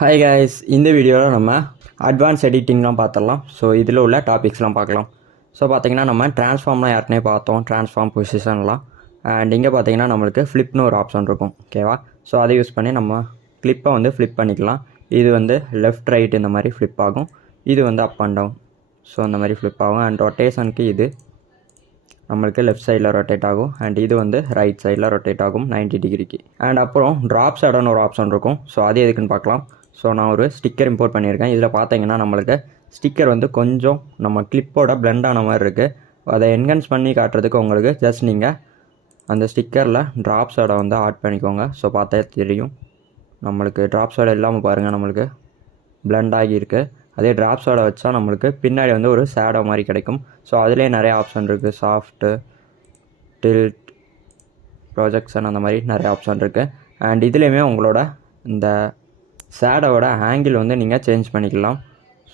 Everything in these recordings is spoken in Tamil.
ஹாய் கைஸ், இந்த வீடியோவில் நம்ம அட்வான்ஸ் எடிட்டிங்லாம் பார்த்துடலாம். ஸோ இதில் உள்ள டாபிக்ஸ்லாம் பார்க்கலாம். ஸோ பார்த்தீங்கன்னா நம்ம ட்ரான்ஸ்ஃபார்ம்லாம் ஏற்கனவே பார்த்தோம், ட்ரான்ஸ்ஃபார்ம் பொசிஷன்லாம். அண்ட் இங்கே பார்த்தீங்கன்னா நம்மளுக்கு ஃப்ளிப்னு ஒரு ஆப்ஷன் இருக்கும், ஓகேவா? ஸோ அதை யூஸ் பண்ணி நம்ம கிளிப்பை வந்து ஃப்ளிப் பண்ணிக்கலாம். இது வந்து லெஃப்ட் ரைட் இந்த மாதிரி ஃப்ளிப் ஆகும், இது வந்து அப் அண்ட் டவுன், ஸோ அந்த மாதிரி ஃப்ளிப் ஆகும். அண்ட் ரொட்டேஷனுக்கு இது நம்மளுக்கு லெஃப்ட் சைடில் ரொட்டேட் ஆகும், அண்ட் இது வந்து ரைட் சைடில் ரொட்டேட் ஆகும் 90 டிகிரிக்கு. அண்ட் அப்புறம் ட்ராப் ஷேடோன்னு ஒரு ஆப்ஷன் இருக்கும். ஸோ அது எதுக்குன்னு பார்க்கலாம். ஸோ நான் ஒரு ஸ்டிக்கர் இம்போர்ட் பண்ணியிருக்கேன். இதில் பார்த்தீங்கன்னா நம்மளுக்கு ஸ்டிக்கர் வந்து கொஞ்சம் நம்ம கிளிப்போட பிளெண்ட் ஆன மாதிரி இருக்குது. அதை என்ஹான்ஸ் பண்ணி காட்டுறதுக்கு உங்களுக்கு ஜஸ்ட் நீங்கள் அந்த ஸ்டிக்கரில் ட்ராப் ஷேடோ வந்து ஆட் பண்ணிக்கோங்க. ஸோ பார்த்தா தெரியும், நம்மளுக்கு ட்ராப் ஷேடோ இல்லாமல் பாருங்கள், நம்மளுக்கு பிளெண்ட் ஆகியிருக்கு. அதே ட்ராப் ஷேடோ வச்சா நம்மளுக்கு பின்னாடி வந்து ஒரு ஷேடோ மாதிரி கிடைக்கும். ஸோ அதிலே நிறைய ஆப்ஷன் இருக்குது, சாஃப்ட்டு, டில்ட், ப்ரொஜெக்ஷன், அந்த மாதிரி நிறைய ஆப்ஷன் இருக்குது. அண்ட் இதுலேயுமே உங்களோட இந்த ஷேடோவோட ஆங்கிள் வந்து நீங்கள் சேஞ்ச் பண்ணிக்கலாம்.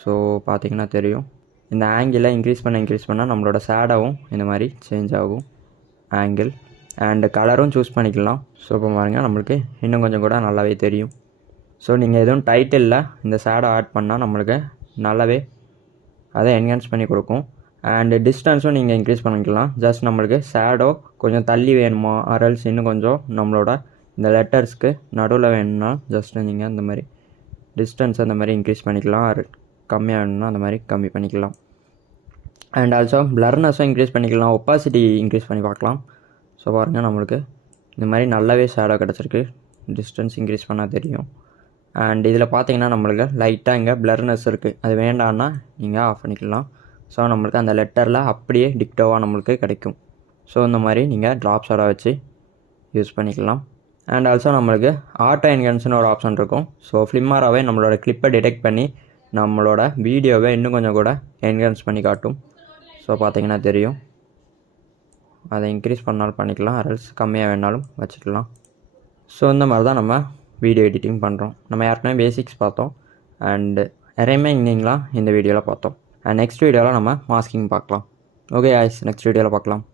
ஸோ பார்த்தீங்கன்னா தெரியும், இந்த ஆங்கிளை இன்க்ரீஸ் பண்ணால் நம்மளோட ஷேடோவும் இந்த மாதிரி சேஞ்ச் ஆகும் ஆங்கிள். அண்டு கலரும் சூஸ் பண்ணிக்கலாம். ஸோ இப்போ பாருங்கள், நம்மளுக்கு இன்னும் கொஞ்சம் கூட நல்லாவே தெரியும். ஸோ நீங்கள் எதுவும் டைட்டிலில் இந்த ஷேடோ ஆட் பண்ணால் நம்மளுக்கு நல்லாவே அதை என்ஹான்ஸ் பண்ணி கொடுக்கும். அண்டு டிஸ்டன்ஸும் நீங்கள் இன்க்ரீஸ் பண்ணிக்கலாம். ஜஸ்ட் நம்மளுக்கு ஷேடோ கொஞ்சம் தள்ளி வேணுமா, அரல்ஸ் இன்னும் கொஞ்சம் நம்மளோட இந்த லெட்டர்ஸ்க்கு நடுவில் வேணும்னா ஜஸ்ட் நீங்கள் அந்த மாதிரி டிஸ்டன்ஸ் அந்த மாதிரி இன்க்ரீஸ் பண்ணிக்கலாம். கம்மியாக வேணும்னா அந்த மாதிரி கம்மி பண்ணிக்கலாம். அண்ட் ஆல்சோ பிளர்னஸும் இன்க்ரீஸ் பண்ணிக்கலாம், ஒப்பாசிட்டி இன்க்ரீஸ் பண்ணி பார்க்கலாம். ஸோ பாருங்கள், நம்மளுக்கு இந்த மாதிரி நல்லாவே ஷேடோ கிடச்சிருக்கு. டிஸ்டன்ஸ் இன்க்ரீஸ் பண்ணால் தெரியும். அண்ட் இதில் பார்த்தீங்கன்னா நம்மளுக்கு லைட்டாக இங்கே பிளர்னஸ் இருக்குது, அது வேண்டான்னா நீங்கள் ஆஃப் பண்ணிக்கலாம். ஸோ நம்மளுக்கு அந்த லெட்டரில் அப்படியே டிக்டோவாக நம்மளுக்கு கிடைக்கும். ஸோ இந்த மாதிரி நீங்கள் ட்ராப் ஷேடோ வச்சு யூஸ் பண்ணிக்கலாம். அண்ட் ஆல்சோ நம்மளுக்கு ஆட்டோ என்ஹான்ஸ்னு ஒரு ஆப்ஷன் இருக்கும். ஸோ ஃப்ளிம்மராகவே நம்மளோட கிளிப்பை டிடெக்ட் பண்ணி நம்மளோட வீடியோவை இன்னும் கொஞ்சம் கூட என்ஹான்ஸ் பண்ணி காட்டும். ஸோ பார்த்தீங்கன்னா தெரியும், அதை இன்க்ரீஸ் பண்ணாலும் பண்ணிக்கலாம், அரல்ஸ் கம்மியாக வேணாலும் வச்சுக்கலாம். ஸோ இந்த மாதிரி தான் நம்ம வீடியோ எடிட்டிங் பண்ணுறோம். நம்ம ஏற்கனவே பேசிக்ஸ் பார்த்தோம், அண்டு ரிமைனிங்லாம் இந்த வீடியோவில் பார்த்தோம். அண்ட் நெக்ஸ்ட் வீடியோவில் நம்ம மாஸ்கிங் பார்க்கலாம். ஓகே guys, நெக்ஸ்ட் வீடியோவில் பார்க்கலாம்.